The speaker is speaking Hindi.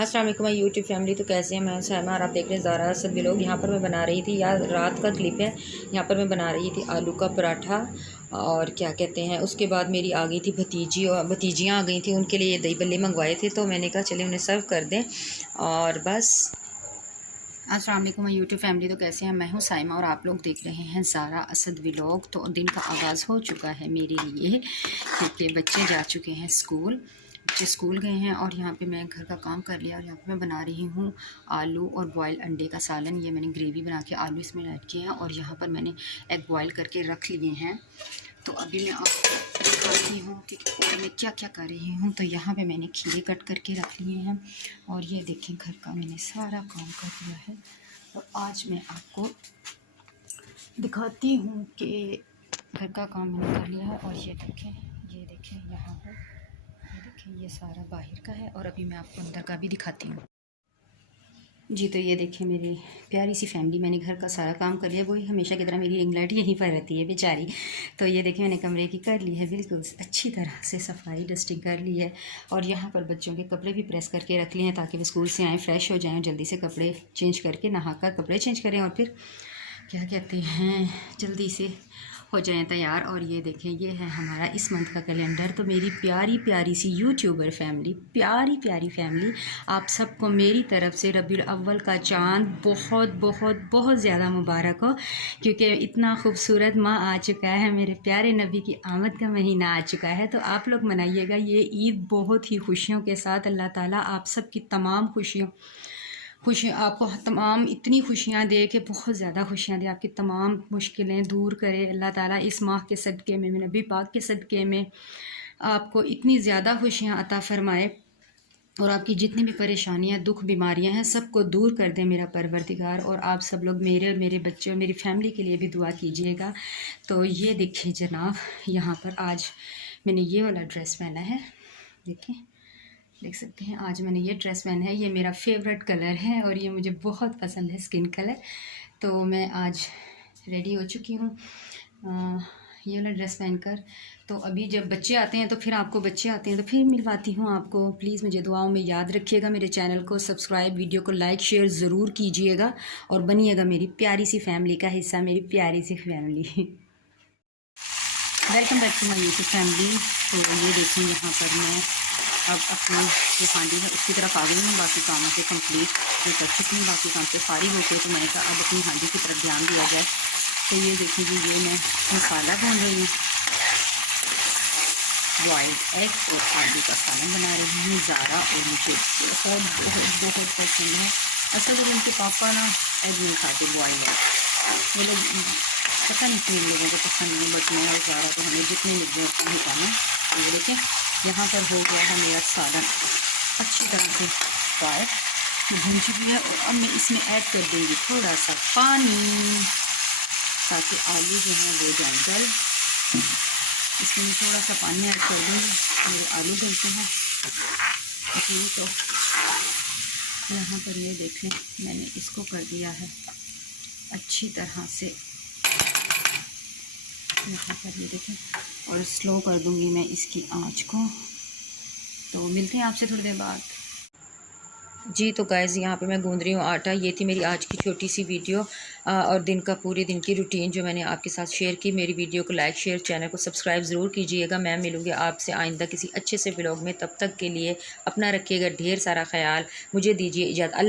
अस्सलाम वालेकुम यूट्यूब फैमिली। तो कैसे हैं? मैं सहमा और आप देख रहे हैं ज़ारा असद व्लॉग। यहाँ पर मैं बना रही थी, या रात का क्लिप है, यहाँ पर मैं बना रही थी आलू का पराठा। और क्या कहते हैं, उसके बाद मेरी आ गई थी भतीजी और भतीजियाँ आ गई थी, उनके लिए दही बल्ले मंगवाए थे, तो मैंने कहा चले उन्हें सर्व कर दें। और बस अस्सलाम वालेकुम यूट्यूब फैमिली। तो कैसे हैं? मैं हूँ साइमा और आप लोग देख रहे हैं ज़ारा असद व्लॉग। तो दिन का आगाज़ हो चुका है मेरे लिए, क्योंकि बच्चे जा चुके हैं स्कूल, बच्चे स्कूल गए हैं। और यहाँ पे मैं घर का काम कर लिया और यहाँ पे मैं बना रही हूँ आलू और बॉयल अंडे का सालन। ये मैंने ग्रेवी बना के आलू इसमें ऐड किए हैं और यहाँ पर मैंने एग बॉयल करके रख लिए हैं। तो अभी मैं आपको दिखाती हूँ कि मैं क्या क्या कर रही हूँ। तो यहाँ पे मैंने खीरे कट करके रख लिए हैं और ये देखें घर का मैंने सारा काम कर लिया है। तो आज मैं आपको दिखाती हूँ कि घर का काम मैंने कर लिया है। और ये देखें यहाँ पर, ये देखें ये सारा बाहर का है। और अभी मैं आपको अंदर का भी दिखाती हूँ। जी तो ये देखिए मेरी प्यारी सी फैमिली, मैंने घर का सारा काम कर लिया। वही हमेशा की तरह मेरी रिंग लाइट यहीं पर रहती है बेचारी। तो ये देखिए मैंने कमरे की कर ली है बिल्कुल अच्छी तरह से सफाई, डस्टिंग कर ली है। और यहाँ पर बच्चों के कपड़े भी प्रेस करके रख लिए हैं ताकि वे स्कूल से आएँ, फ्रेश हो जाएँ, जल्दी से कपड़े चेंज करके नहाकर कपड़े चेंज करें और फिर क्या कहते हैं जल्दी से हो जाएं तैयार। और ये देखें ये है हमारा इस मंथ का कैलेंडर। तो मेरी प्यारी प्यारी सी यूट्यूबर फैमिली, प्यारी प्यारी फैमिली, आप सबको मेरी तरफ से रबीउल अव्वल का चाँद बहुत बहुत बहुत ज़्यादा मुबारक हो, क्योंकि इतना खूबसूरत माह आ चुका है, मेरे प्यारे नबी की आमद का महीना आ चुका है। तो आप लोग मनाइएगा ये ईद बहुत ही खुशियों के साथ। अल्लाह ताला आप सब की तमाम खुशियाँ आपको तमाम इतनी खुशियाँ दे कि बहुत ज़्यादा खुशियाँ दे, आपकी तमाम मुश्किलें दूर करे अल्लाह ताला। इस माह के सदक़े में, मेरे नबी पाक के सदक़े में आपको इतनी ज़्यादा खुशियाँ अता फ़रमाए और आपकी जितनी भी परेशानियाँ, दुख, बीमारियाँ हैं सबको दूर कर दे मेरा परवरदिगार। और आप सब लोग मेरे और मेरे बच्चे और मेरी फैमिली के लिए भी दुआ कीजिएगा। तो ये देखिए जनाब, यहाँ पर आज मैंने ये वाला ड्रेस पहना है, देख सकते हैं। आज मैंने ये ड्रेस पहना है, ये मेरा फेवरेट कलर है और ये मुझे बहुत पसंद है, स्किन कलर। तो मैं आज रेडी हो चुकी हूँ ये वाला ड्रेस पहनकर। तो अभी जब बच्चे आते हैं तो फिर आपको बच्चे आते हैं तो फिर मिलवाती हूँ आपको। प्लीज़ मुझे दुआओं में याद रखिएगा, मेरे चैनल को सब्सक्राइब, वीडियो को लाइक शेयर ज़रूर कीजिएगा और बनिएगा मेरी प्यारी सी फैमिली का हिस्सा, मेरी प्यारी सी family. Welcome back to my YouTube family. तो ये देखें यहाँ पर मैं अब अपनी जो हांडी है उसकी तरफ आ गई हूँ, बाकी कामों से कंप्लीट जो कर चुकी हूँ, बाकी काम से फारिग होकर। तो मैंने कहा अब अपनी हांडी की तरफ ध्यान दिया जाए। तो ये देखिए जी, ये मैं मसाला भून रही हूँ, बॉइल्ड एग और आलू का सालन बना रही हूँ। ज़ारा और मुझे बहुत बहुत बहुत पसंद है। असल में उनके पापा ना एग नहीं खाते, बॉइल्ड एग, वो लोग पता नहीं क्यों लोगों को पसंद नहीं, बट मैं और ज़ारा तो हमें जितने मिल गए उतने ही खाना। तो ये देखें यहाँ पर हो गया है मेरा सालन अच्छी तरह से फ्राई, भून चुकी है। और अब मैं इसमें ऐड कर दूँगी थोड़ा सा पानी ताकि आलू जो हैं वो जाए गल। इसमें मैं थोड़ा सा पानी ऐड कर दूँगी, मेरे आलू गलते हैं इसलिए। तो यहाँ पर ये देख लें मैंने इसको कर दिया है अच्छी तरह से, यहाँ पर ये देखें। और स्लो कर दूँगी मैं इसकी आंच को। तो मिलते हैं आपसे थोड़ी देर बाद। जी तो गाइज़ यहाँ पे मैं गूंद रही हूँ आटा। ये थी मेरी आज की छोटी सी वीडियो और दिन का पूरे दिन की रूटीन जो मैंने आपके साथ शेयर की। मेरी वीडियो को लाइक शेयर, चैनल को सब्सक्राइब ज़रूर कीजिएगा। मैं मिलूँगी आपसे आइंदा किसी अच्छे से व्लॉग में। तब तक के लिए अपना रखिएगा ढेर सारा ख्याल। मुझे दीजिए इजाज़त। अल्लाह।